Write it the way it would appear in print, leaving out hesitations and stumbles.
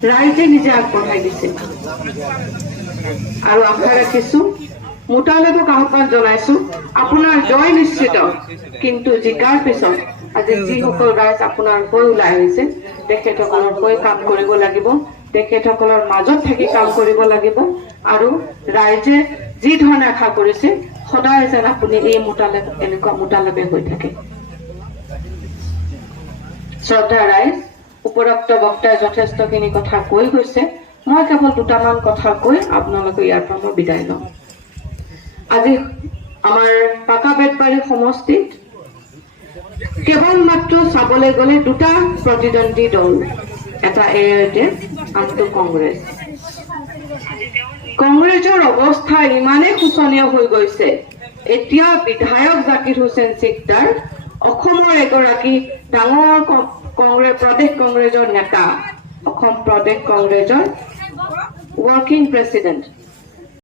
ৰাইজে নিজে আগবঢ়াই দিছে আৰু আশা ৰাখিছো মুতালেবক আহ্বান জনাইছো আপোনাৰ জয় নিশ্চিত কিন্তু জিকাৰ পিছত আজি যিসকল ৰাইজ আপোনাৰ হৈ ওলাই আহিছে তেখেতসকলৰ হৈ কাম কৰিব লাগিব তেখেতসকলৰ মাজত থাকি কাম কৰিব লাগিব আৰু ৰাইজে যি ধৰণে আশা কৰিছে সদায় যেন আপুনি এই মুতালেব এনেকুৱা মুতালেবে হৈ থাকে শ্ৰদ্ধা ৰাইজ উপৰোক্ত বক্তাই যথেষ্টখিনি কথা কৈ গৈছে মই কেৱল দুটামান কথা কৈ আপোনালোকে ইয়াৰ পৰা মই বিদায় লওঁ আজি আমাৰ পাকাবেতবাৰী সমষ্টিত কেৱল মাত্ৰ চাবলৈ গ'লে দুটা প্ৰতিদ্বন্দ্বী দল এটা এআইএডিএফ আনটো কংগ্ৰেছৰ অৱস্থা ইমানেই শোচনীয় হৈ গৈছে এতিয়া বিধায়ক জাকিৰ হুছেইন চিকদাৰ অসমৰ এগৰাকী ডাঙৰ প্ৰদেশ কংগ্ৰেছৰ নেতা অসম প্ৰদেশ কংগ্ৰেছৰ ৱৰ্কিং প্ৰেচিডেণ্ট